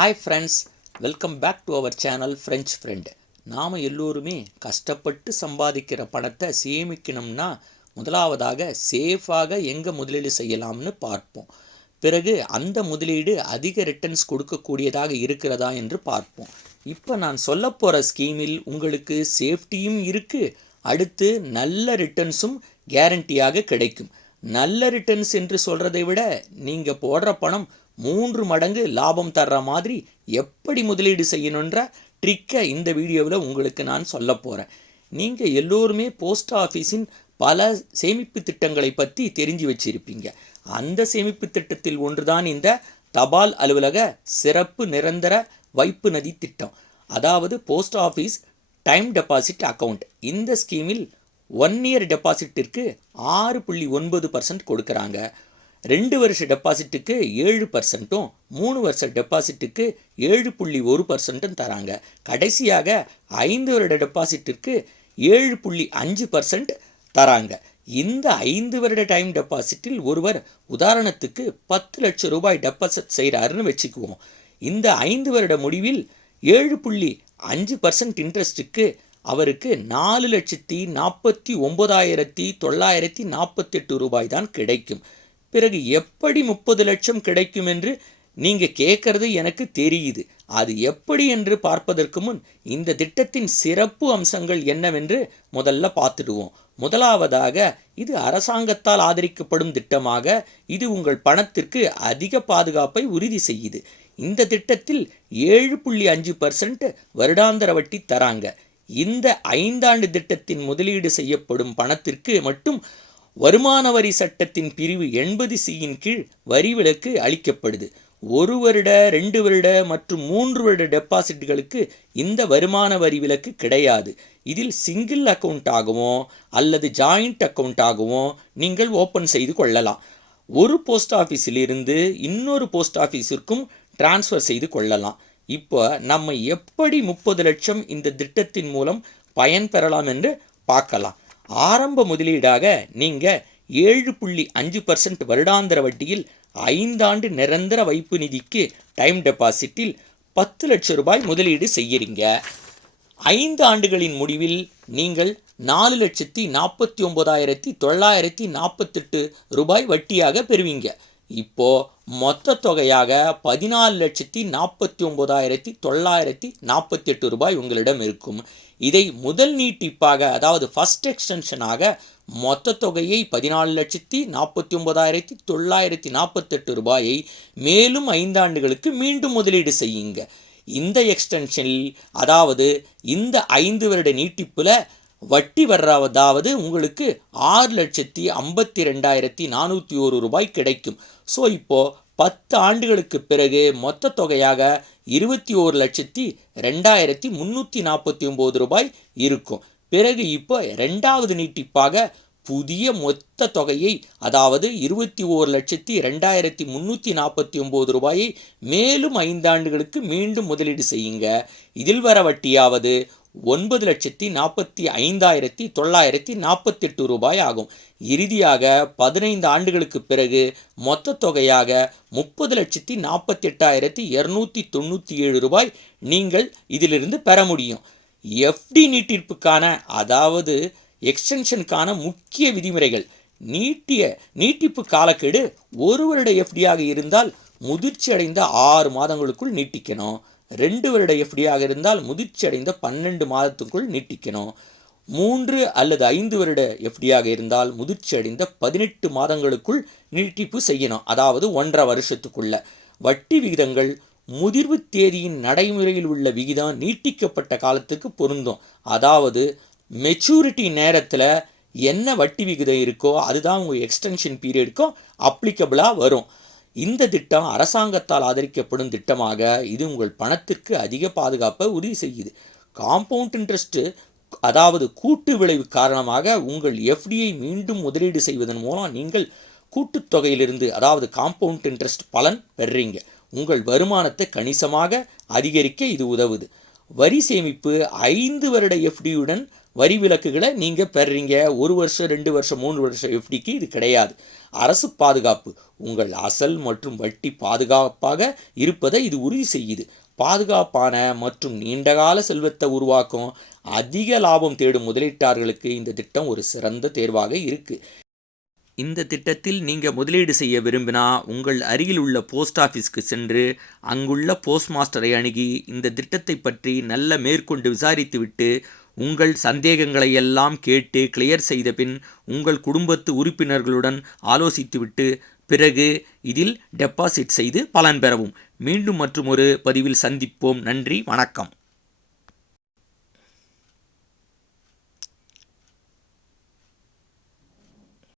Hi friends, welcome back to our channel French friend. நாம் எல்லோருமே கஷ்டப்பட்டு சம்பாதிக்கிற பணத்தை சேமிக்கணும்னா முதலாவதாக சேஃபாக எங்கே முதலீடு செய்யலாம்னு பார்ப்போம். பிறகு அந்த முதலீடு அதிக ரிட்டர்ன்ஸ் கொடுக்கக்கூடியதாக இருக்கிறதா என்று பார்ப்போம். இப்போ நான் சொல்ல போகிற ஸ்கீமில் உங்களுக்கு சேஃப்டியும் இருக்குது, அடுத்து நல்ல ரிட்டர்ன்ஸும் கேரண்டியாக கிடைக்கும். நல்ல ரிட்டர்ன்ஸ் என்று சொல்கிறதை விட நீங்கள் போடுற பணம் 3 மடங்கு லாபம் தர்ற மாதிரி எப்படி முதலீடு செய்யணுன்ற ட்ரிக்கை இந்த வீடியோவில் உங்களுக்கு நான் சொல்ல போகிறேன். நீங்கள் எல்லோருமே போஸ்ட் ஆஃபீஸின் பல சேமிப்பு திட்டங்களை பற்றி தெரிஞ்சு வச்சிருப்பீங்க. அந்த சேமிப்பு திட்டத்தில் ஒன்றுதான் இந்த தபால் அலுவலக சிறப்பு நிரந்தர வைப்பு நிதி திட்டம், அதாவது post office time deposit account. இந்த ஸ்கீமில் 1 இயர் டெபாசிட்டிற்கு 6.9% கொடுக்குறாங்க. 2 வருஷ டெபாசிட்டுக்கு 7%, 3 வருஷ டெபாசிட்டுக்கு 7.1% தராங்க. கடைசியாக 5 வருட டெபாசிட்டிற்கு 7.5% தராங்க. இந்த 5 வருட டைம் டெபாசிட்டில் ஒருவர் உதாரணத்துக்கு 10 லட்சம் ரூபாய் டெபாசிட் செய்கிறாருன்னு வச்சுக்குவோம். இந்த 5 வருட முடிவில் 7.5% இன்ட்ரெஸ்ட்டுக்கு அவருக்கு 4,49,948 ரூபாய் தான் கிடைக்கும். பிறகு எப்படி 30 லட்சம் கிடைக்கும் என்று நீங்கள் கேட்கறது எனக்கு தெரியுது. அது எப்படி என்று பார்ப்பதற்கு முன் இந்த திட்டத்தின் சிறப்பு அம்சங்கள் என்னவென்று முதல்ல பார்த்துடுவோம். முதலாவதாக, இது அரசாங்கத்தால் ஆதரிக்கப்படும் திட்டமாக இது உங்கள் பணத்திற்கு அதிக பாதுகாப்பை உறுதி செய்யுது. இந்த திட்டத்தில் 7.5% வருடாந்திர வட்டி தராங்க. இந்த 5 ஆண்டு திட்டத்தின் முதலீடு செய்யப்படும் பணத்திற்கு மட்டும் வருமான வரி சட்டத்தின் பிரிவு 80C கீழ் வரி விலக்கு அளிக்கப்படுது. 1 வருட, 2 வருட மற்றும் 3 வருட டெபாசிட்களுக்கு இந்த வருமான வரி விலக்கு கிடையாது. இதில் சிங்கிள் அக்கௌண்ட்டாகவோ அல்லது ஜாயிண்ட் அக்கௌண்ட்டாகவோ நீங்கள் ஓப்பன் செய்து கொள்ளலாம். ஒரு போஸ்ட் ஆஃபீஸிலிருந்து இன்னொரு போஸ்ட் ஆஃபீஸிற்கும் டிரான்ஸ்ஃபர் செய்து கொள்ளலாம். இப்போ நம்ம எப்படி 30 லட்சம் இந்த திட்டத்தின் மூலம் பயன்பெறலாம் என்று பார்க்கலாம். ஆரம்ப முதலீடாக நீங்கள் 7.5% வருடாந்திர வட்டியில் 5 ஆண்டு நிரந்தர வைப்பு நிதிக்கு டைம் டெபாசிட்டில் 10 லட்சம் ரூபாய் முதலீடு செய்கிறீங்க. 5 ஆண்டுகளின் முடிவில் நீங்கள் 4,49,948 ரூபாய் வட்டியாக பெறுவீங்க. இப்போ மொத்த தொகையாக 14,49,948 ரூபாய் உங்களிடம் இருக்கும். இதை முதல் நீட்டிப்பாக, அதாவது ஃபர்ஸ்ட் எக்ஸ்டென்ஷனாக மொத்த தொகையை 14,49,948 ரூபாயை மேலும் 5 ஆண்டுகளுக்கு மீண்டும் முதலீடு செய்யுங்க. இந்த எக்ஸ்டென்ஷனில், அதாவது இந்த 5 வருட நீட்டிப்பில் வட்டி வர்றதாவது உங்களுக்கு 6,52,401 ரூபாய் கிடைக்கும். ஸோ இப்போது 10 ஆண்டுகளுக்கு பிறகு மொத்த தொகையாக 21,02,349 ரூபாய் இருக்கும். பிறகு இப்போ 2வது நீட்டிப்பாக புதிய மொத்த தொகையை, அதாவது 21,02,349 ரூபாயை மேலும் 5 ஆண்டுகளுக்கு மீண்டும் முதலீடு செய்யுங்க. இதில் வர வட்டியாவது 9,45,948 ரூபாய் ஆகும். இறுதியாக 15 ஆண்டுகளுக்கு பிறகு மொத்த தொகையாக 30,48,297 ரூபாய் நீங்கள் இதிலிருந்து பெற முடியும். எஃப்டி நீட்டிப்புக்கான, அதாவது எக்ஸ்டென்ஷனுக்கான முக்கிய விதிமுறைகள்: நீட்டிப்பு காலக்கெடு 1 வருட எஃப்டியாக இருந்தால் முதிர்ச்சி அடைந்த 6 மாதங்களுக்குள் நீட்டிக்கணும். 2 வருட எஃப்டியாக இருந்தால் முதிர்ச்சி அடைந்த 12 மாதத்துக்குள் நீட்டிக்கணும். 3 அல்லது 5 வருட எஃப்டியாக இருந்தால் முதிர்ச்சி அடைந்த 18 மாதங்களுக்குள் நீட்டிப்பு செய்யணும், அதாவது 1.5 வருஷத்துக்குள்ள. வட்டி விகிதங்கள் முதிர்வு தேதியின் நடைமுறையில் உள்ள விகிதம் நீட்டிக்கப்பட்ட காலத்துக்கு பொருந்தும். அதாவது மெச்சூரிட்டி நேரத்தில் என்ன வட்டி விகிதம் இருக்கோ அதுதான் உங்கள் எக்ஸ்டென்ஷன் பீரியடுக்கும் அப்ளிகபிளாக வரும். இந்த திட்டம் அரசாங்கத்தால் ஆதரிக்கப்படும் திட்டமாக இது உங்கள் பணத்திற்கு அதிக பாதுகாப்பை உறுதி செய்யுது. காம்பவுண்ட் இன்ட்ரெஸ்ட்டு, அதாவது கூட்டு விளைவு காரணமாக உங்கள் எஃப்டியை மீண்டும் முதலீடு செய்வதன் மூலம் நீங்கள் கூட்டுத்தொகையிலிருந்து, அதாவது காம்பவுண்ட் இன்ட்ரெஸ்ட் பலன் பெறுறீங்க. உங்கள் வருமானத்தை கணிசமாக அதிகரிக்க இது உதவுது. வரி சேமிப்பு 5 வருட எஃப்டியுடன் வரி விலக்குகளை நீங்கள் பெறுறீங்க. 1 வருஷம் 2 வருஷம் 3 வருஷம் எஃப்டிக்கு இது கிடையாது. அரசு பாதுகாப்பு, உங்கள் அசல் மற்றும் வட்டி பாதுகாப்பாக இருப்பதை இது உறுதி செய்யுது. பாதுகாப்பான மற்றும் நீண்டகால செல்வத்தை உருவாக்கும் அதிக லாபம் தேடும் முதலீட்டாளர்களுக்கு இந்த திட்டம் ஒரு சிறந்த தேர்வாக இருக்குது. இந்த திட்டத்தில் நீங்கள் முதலீடு செய்ய விரும்பினா உங்கள் அருகில் உள்ள போஸ்ட் ஆஃபீஸ்க்கு சென்று அங்குள்ள போஸ்ட் மாஸ்டரை அணுகி இந்த திட்டத்தை பற்றி நல்ல மேற்கொண்டு விசாரித்துவிட்டு உங்கள் சந்தேகங்களை எல்லாம் கேட்டு கிளியர் செய்த பின் உங்கள் குடும்பத்து உறுப்பினர்களுடன் ஆலோசித்துவிட்டு பிறகு இதில் டெபாசிட் செய்து பலன் பெறவும். மீண்டும் மற்றும் ஒரு பதிவில் சந்திப்போம். நன்றி, வணக்கம்.